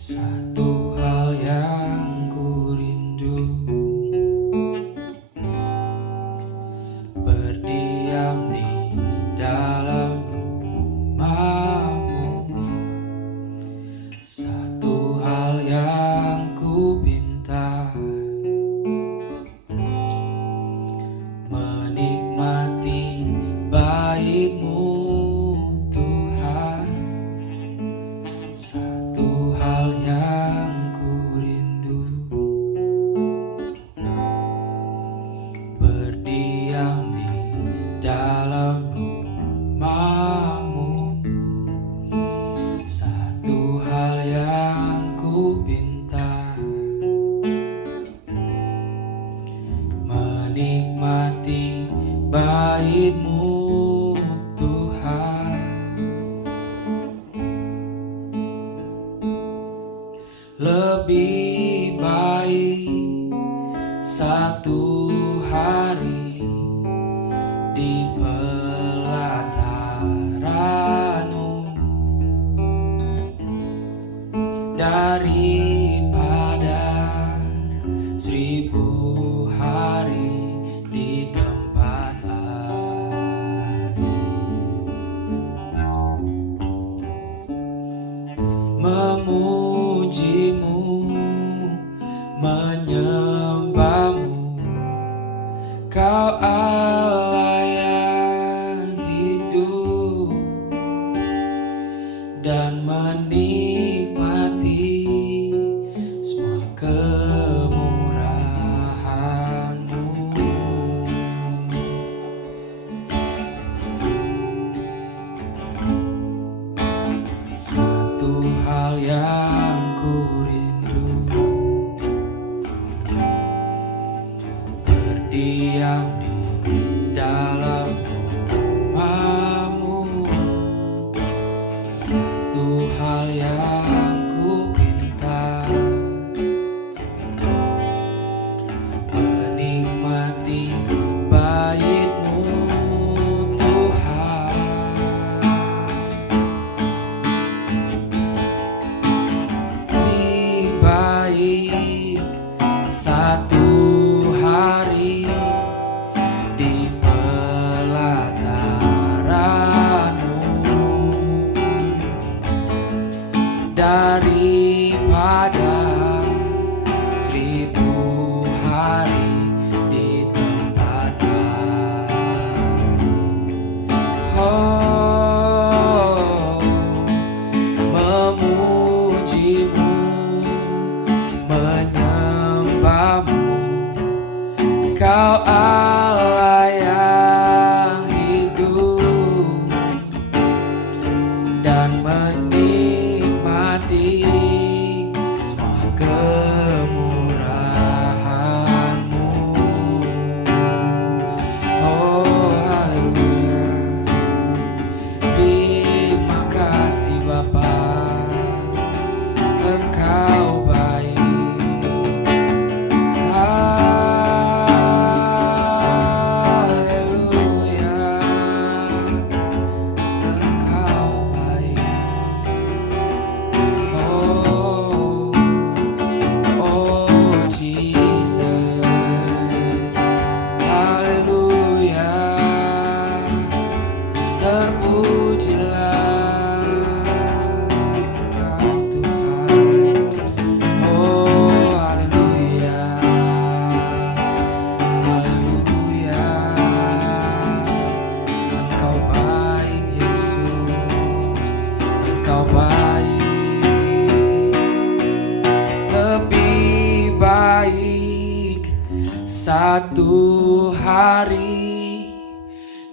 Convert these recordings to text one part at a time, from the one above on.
Satu hal yang ku rindu, berdiam di dalam rumahmu. Satu hal yang ku pinta, menikmati bait-Mu Tuhan. Satu hal yang ku rindu, berdiam di dalam rumah-Mu. Satu hal yang ku pinta, menikmati bait-Mu Tuhan. Lebih baik satu hari di pelataran-Mu daripada 1000 hari di tempat lain. Memuji-Mu, menyembah-Mu, Kau Allah yang hidup, dan menikmati semua kemurahan-Mu. Satu hal yang ku rindu, berdiam di dalam rumah-Mu. Satu hal yang ku pinta, menikmati bait-Mu Tuhan. Lebih baik satu hari di pelataran-Mu daripada 1000 hari di tempat lain. Oh, memuji-Mu, menyembah-Mu, Kau Allah yang hidup, dan menikmati semua kemurahan-Mu. Oh, haleluya. Terima kasih Bapa, Engkau baik. Haleluya, Engkau baik. Oh, oh Jesus. Haleluya, terpujilah Engkau Tuhan. Oh, haleluya, haleluya, Engkau baik Yesus, Engkau baik. Lebih baik satu hari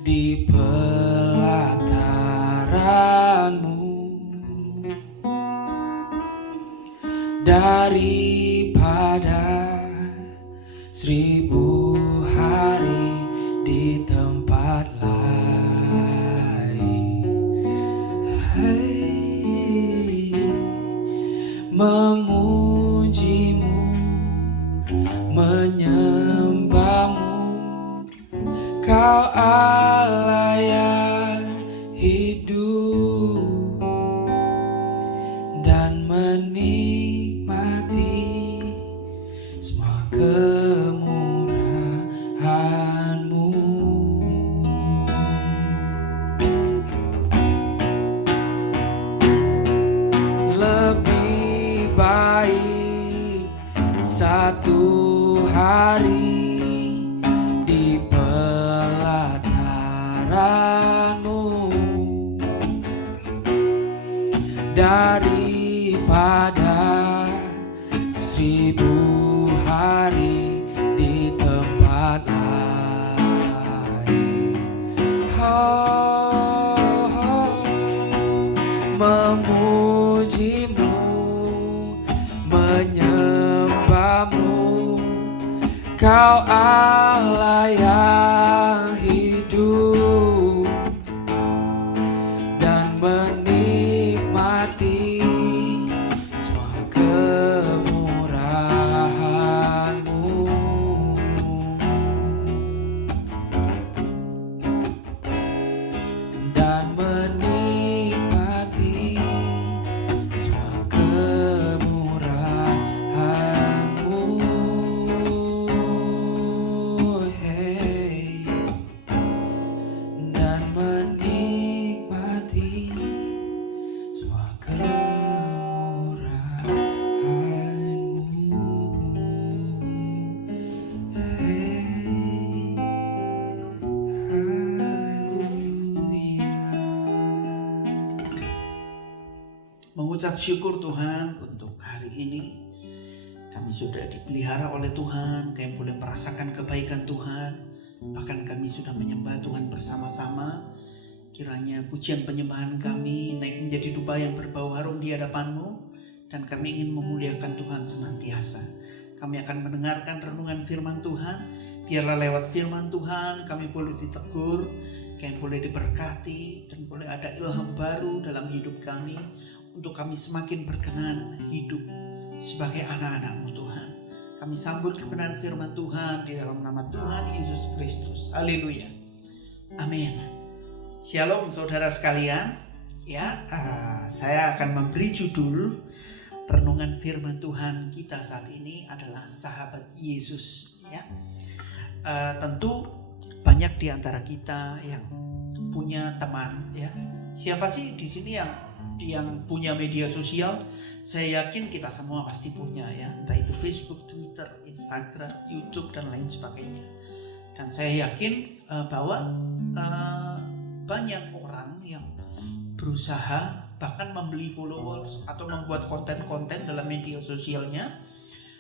di pelataran-Mu daripada 1000 hari di tempat lain. Hey, memuji-Mu, menyembah-Mu, Kau Allah yang hidup, dan menikmati daripada 1000 hari di tempat lain. Memujimu, menyembahmu, Kau Allah yang hidup, dan menikmati semua kemurahan-Mu. Dan menikmati semua kemurahan-Mu. Hey. Dan menikmati semua kemurahan-Mu. Hey. Haleluya. Mengucap syukur Tuhan untuk hari ini. Kami sudah dipelihara oleh Tuhan, kami boleh merasakan kebaikan Tuhan. Bahkan kami sudah menyembah Tuhan bersama-sama. Kiranya pujian penyembahan kami naik menjadi dupa yang berbau harum di hadapan-Mu, dan kami ingin memuliakan Tuhan senantiasa. Kami akan mendengarkan renungan firman Tuhan. Biarlah lewat firman Tuhan kami boleh ditegur, kami boleh diberkati, dan boleh ada ilham baru dalam hidup kami, untuk kami semakin berkenan hidup sebagai anak-anak-Mu Tuhan. Kami sambut kebenaran firman Tuhan di dalam nama Tuhan Yesus Kristus. Haleluya. Amin. Shalom saudara sekalian. Saya akan memberi judul renungan firman Tuhan kita saat ini adalah sahabat Yesus. Tentu banyak di antara kita yang punya teman. Siapa sih di sini yang punya media sosial? Saya yakin kita semua pasti punya, entah itu Facebook, Twitter, Instagram, YouTube, dan lain sebagainya. Dan saya yakin bahwa banyak orang yang berusaha bahkan membeli followers atau membuat konten-konten dalam media sosialnya,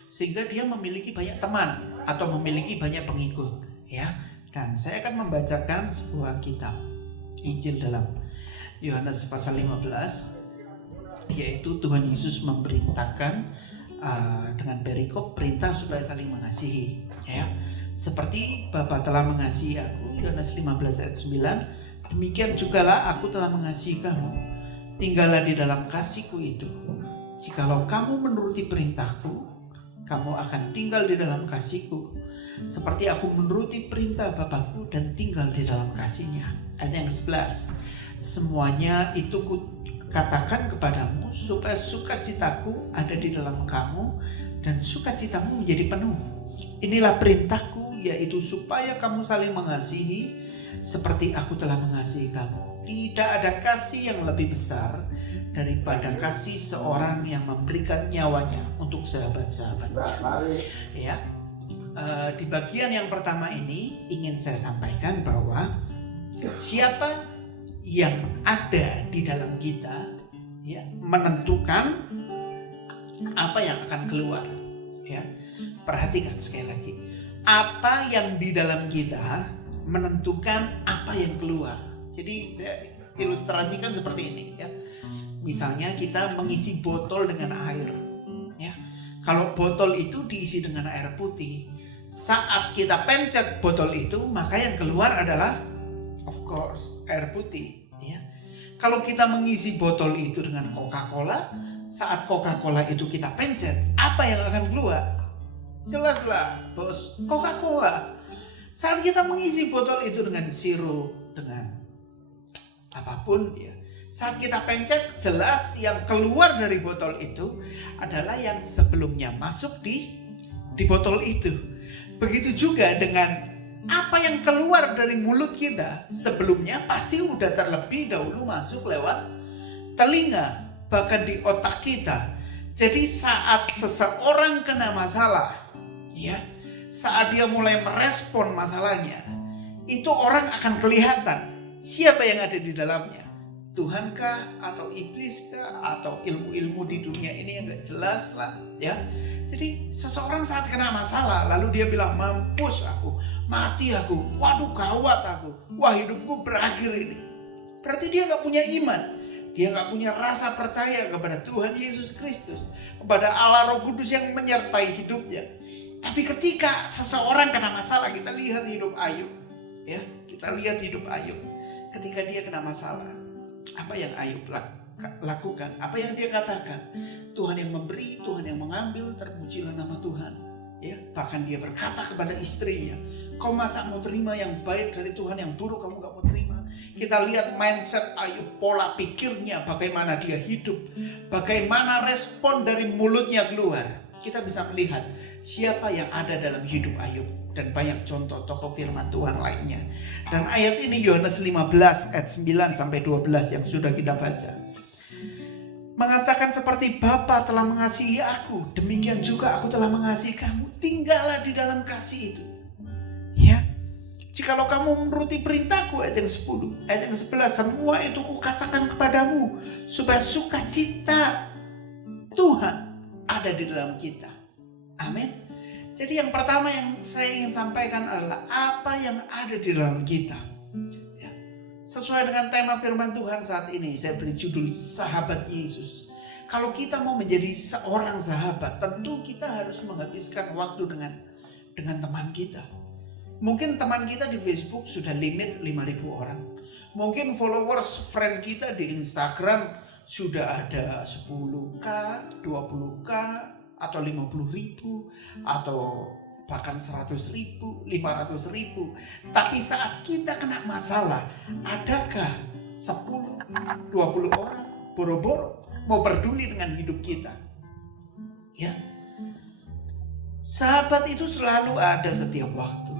sehingga dia memiliki banyak teman atau memiliki banyak pengikut. Dan saya akan membacakan sebuah kitab Injil dalam Yohanes pasal 15, yaitu Tuhan Yesus memerintahkan dengan perikop perintah supaya saling mengasihi. Seperti Bapa telah mengasihi aku, Yohanes 15 ayat 9, demikian jugalah aku telah mengasihi kamu. Tinggallah di dalam kasihku itu. Jikalau kamu menuruti perintahku, kamu akan tinggal di dalam kasihku, seperti aku menuruti perintah Bapakku dan tinggal di dalam kasihnya. Ayat yang 11, semuanya itu katakan kepadamu supaya sukacitaku ada di dalam kamu dan sukacitamu menjadi penuh. Inilah perintahku, yaitu supaya kamu saling mengasihi seperti aku telah mengasihi kamu. Tidak ada kasih yang lebih besar daripada kasih seorang yang memberikan nyawanya untuk sahabat-sahabatnya. Di bagian yang pertama ini ingin saya sampaikan bahwa siapa yang ada di dalam kita menentukan apa yang akan keluar. Perhatikan sekali lagi, apa yang di dalam kita menentukan apa yang keluar. Jadi saya ilustrasikan seperti ini. Misalnya kita mengisi botol dengan air. Kalau botol itu diisi dengan air putih, saat kita pencet botol itu, maka yang keluar adalah of course air putih. Kalau kita mengisi botol itu dengan Coca-Cola, saat Coca-Cola itu kita pencet, apa yang akan keluar? Jelaslah bos, Coca-Cola. Saat kita mengisi botol itu dengan sirup, dengan apapun, saat kita pencet, jelas yang keluar dari botol itu adalah yang sebelumnya masuk di botol itu. Begitu juga dengan apa yang keluar dari mulut kita sebelumnya pasti udah terlebih dahulu masuk lewat telinga, bahkan di otak kita. Jadi saat seseorang kena masalah, saat dia mulai merespon masalahnya, itu orang akan kelihatan siapa yang ada di dalamnya. Tuhankah atau ibliskah atau ilmu-ilmu di dunia ini yang gak jelas lah ya. Jadi seseorang saat kena masalah lalu dia bilang, mampus aku, mati aku, waduh gawat aku, wah hidupku berakhir ini. Berarti dia gak punya iman, dia gak punya rasa percaya kepada Tuhan Yesus Kristus, kepada Allah Roh Kudus yang menyertai hidupnya. Tapi ketika seseorang kena masalah, kita lihat hidup Ayub ya, kita lihat hidup Ayub. Ketika dia kena masalah, apa yang Ayub lakukan? Apa yang dia katakan? Tuhan yang memberi, Tuhan yang mengambil, terpujilah nama Tuhan. Ya, bahkan dia berkata kepada istrinya, kau masa mau terima yang baik dari Tuhan, yang buruk kamu gak mau terima. Kita lihat mindset Ayub, pola pikirnya, bagaimana dia hidup, bagaimana respon dari mulutnya keluar. Kita bisa melihat siapa yang ada dalam hidup Ayub. Dan banyak contoh tokoh firman Tuhan lainnya. Dan ayat ini Yohanes 15 ayat 9 sampai 12 yang sudah kita baca. Mengatakan seperti Bapa telah mengasihi aku, demikian juga aku telah mengasihi kamu. Tinggallah di dalam kasih itu. Ya. Jikalau kamu menuruti perintahku, ayat yang 10, ayat yang 11, semua itu kukatakan kepadamu supaya sukacita Tuhan ada di dalam kita. Amin. Jadi yang pertama yang saya ingin sampaikan adalah apa yang ada di dalam kita. Ya. Sesuai dengan tema firman Tuhan saat ini, saya beri judul Sahabat Yesus. Kalau kita mau menjadi seorang sahabat, tentu kita harus menghabiskan waktu dengan teman kita. Mungkin teman kita di Facebook sudah limit 5.000 orang. Mungkin followers friend kita di Instagram sudah ada 10k, 20k, atau 50.000 atau bahkan 100.000, 500.000. Tapi saat kita kena masalah, adakah 10, 20 orang boro-boro mau peduli dengan hidup kita? Ya. Sahabat itu selalu ada setiap waktu.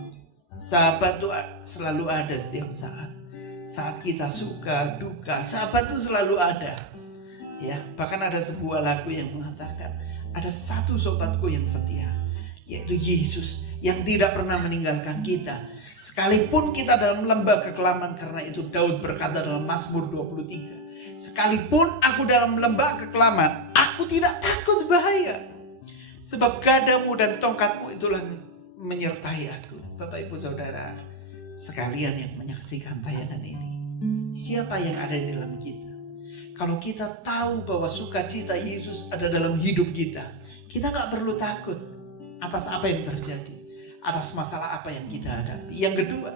Sahabat itu selalu ada setiap saat. Saat kita suka, duka, sahabat itu selalu ada. Ya, bahkan ada sebuah lagu yang mengatakan, ada satu sobatku yang setia, yaitu Yesus yang tidak pernah meninggalkan kita. Sekalipun kita dalam lembah kekelaman, karena itu Daud berkata dalam Mazmur 23, sekalipun aku dalam lembah kekelaman, aku tidak takut bahaya. Sebab gadamu dan tongkatmu itulah menyertai aku. Bapak Ibu Saudara sekalian yang menyaksikan tayangan ini, siapa yang ada di dalam kita? Kalau kita tahu bahwa sukacita Yesus ada dalam hidup kita, kita gak perlu takut atas apa yang terjadi, atas masalah apa yang kita hadapi. Yang kedua,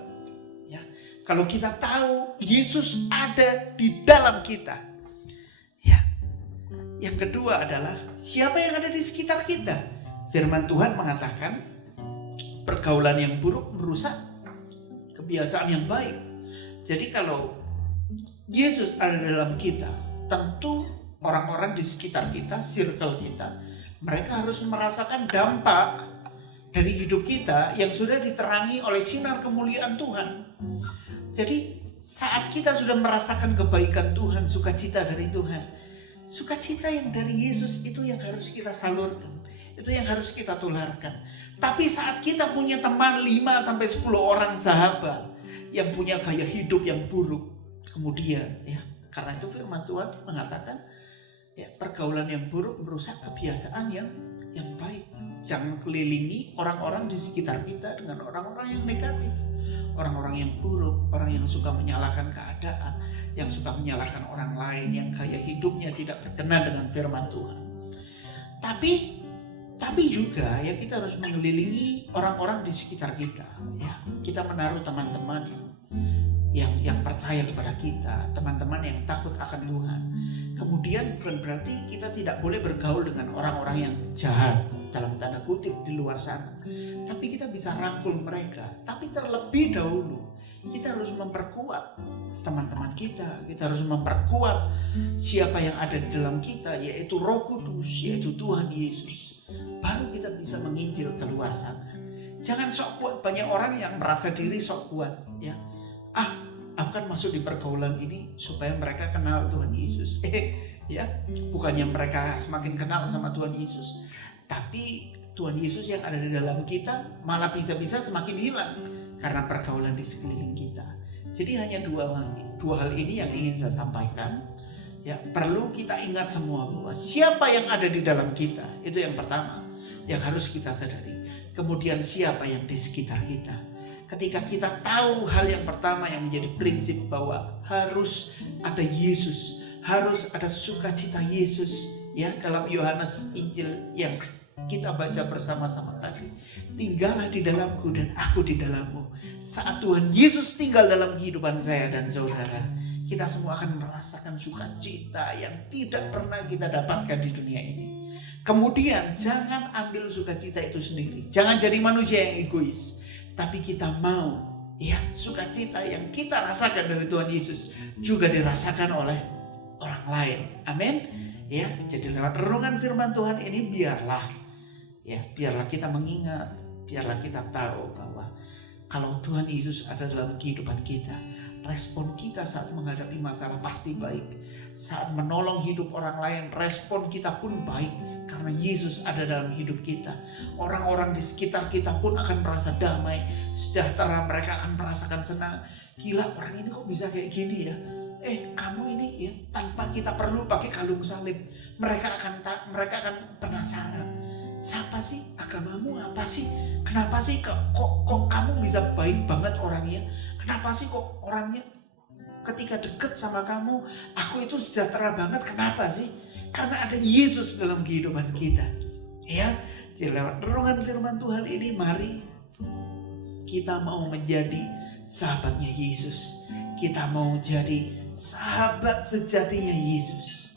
ya, kalau kita tahu Yesus ada di dalam kita, ya, yang kedua adalah siapa yang ada di sekitar kita. Firman Tuhan mengatakan, pergaulan yang buruk merusak kebiasaan yang baik. Jadi kalau Yesus ada dalam kita, tentu orang-orang di sekitar kita, circle kita, mereka harus merasakan dampak dari hidup kita yang sudah diterangi oleh sinar kemuliaan Tuhan. Jadi saat kita sudah merasakan kebaikan Tuhan, sukacita dari Tuhan, sukacita yang dari Yesus itu yang harus kita salurkan, itu yang harus kita tularkan. Tapi saat kita punya teman 5-10 orang sahabat yang punya gaya hidup yang buruk, kemudian ya, karena itu firman Tuhan mengatakan, ya, pergaulan yang buruk merusak kebiasaan yang baik. Jangan kelilingi orang-orang di sekitar kita dengan orang-orang yang negatif, orang-orang yang buruk, orang yang suka menyalahkan keadaan, yang suka menyalahkan orang lain, yang gaya hidupnya tidak berkenan dengan firman Tuhan. Tapi juga ya kita harus mengelilingi orang-orang di sekitar kita. Ya, kita menaruh teman-teman yang percaya kepada kita, teman-teman yang takut akan Tuhan. Kemudian bukan berarti kita tidak boleh bergaul dengan orang-orang yang jahat dalam tanda kutip di luar sana. Tapi kita bisa rangkul mereka. Tapi terlebih dahulu kita harus memperkuat teman-teman kita. Kita harus memperkuat siapa yang ada di dalam kita, yaitu Roh Kudus, yaitu Tuhan Yesus. Baru kita bisa menginjil keluar sana. Jangan sok kuat. Banyak orang yang merasa diri sok kuat, ya. Aku kan masuk di pergaulan ini supaya mereka kenal Tuhan Yesus. Ya, bukannya mereka semakin kenal sama Tuhan Yesus, tapi Tuhan Yesus yang ada di dalam kita malah bisa-bisa semakin hilang karena pergaulan di sekeliling kita. Jadi hanya dua hal ini yang ingin saya sampaikan. Ya, perlu kita ingat semua bahwa siapa yang ada di dalam kita, itu yang pertama yang harus kita sadari. Kemudian siapa yang di sekitar kita. Ketika kita tahu hal yang pertama yang menjadi prinsip bahwa harus ada Yesus, harus ada sukacita Yesus, ya, dalam Yohanes Injil yang kita baca bersama-sama tadi. Tinggallah di dalamku dan aku di dalammu. Saat Tuhan Yesus tinggal dalam kehidupan saya dan saudara, kita semua akan merasakan sukacita yang tidak pernah kita dapatkan di dunia ini. Kemudian jangan ambil sukacita itu sendiri. Jangan jadi manusia yang egois. Tapi kita mau, ya, sukacita yang kita rasakan dari Tuhan Yesus juga dirasakan oleh orang lain. Amin. Ya, jadi lewat renungan firman Tuhan ini biarlah kita mengingat, biarlah kita tahu bahwa kalau Tuhan Yesus ada dalam kehidupan kita, respon kita saat menghadapi masalah pasti baik. Saat menolong hidup orang lain, respon kita pun baik karena Yesus ada dalam hidup kita. Orang-orang di sekitar kita pun akan merasa damai, sejahtera, mereka akan merasakan senang. Gila, orang ini kok bisa kayak gini ya? Kamu ini ya, tanpa kita perlu pakai kalung salib, mereka akan penasaran. Siapa sih? Agamamu apa sih? Kenapa sih kok kamu bisa baik banget orangnya? Kenapa sih kok orangnya ketika deket sama kamu, aku itu sejahtera banget? Kenapa sih? Karena ada Yesus dalam kehidupan kita. Ya, jadi lewat renungan firman Tuhan ini, mari kita mau menjadi sahabatnya Yesus. Kita mau jadi sahabat sejatinya Yesus.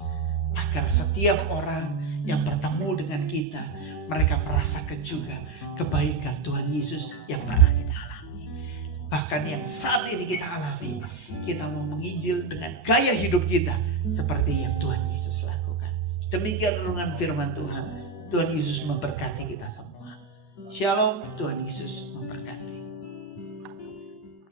Agar setiap orang yang bertemu dengan kita, mereka merasakan juga kebaikan Tuhan Yesus yang pernah kita alami. Bahkan yang saat ini kita alami, kita mau menginjil dengan gaya hidup kita seperti yang Tuhan Yesus lakukan. Demikian renungan firman Tuhan. Tuhan Yesus memberkati kita semua. Shalom, Tuhan Yesus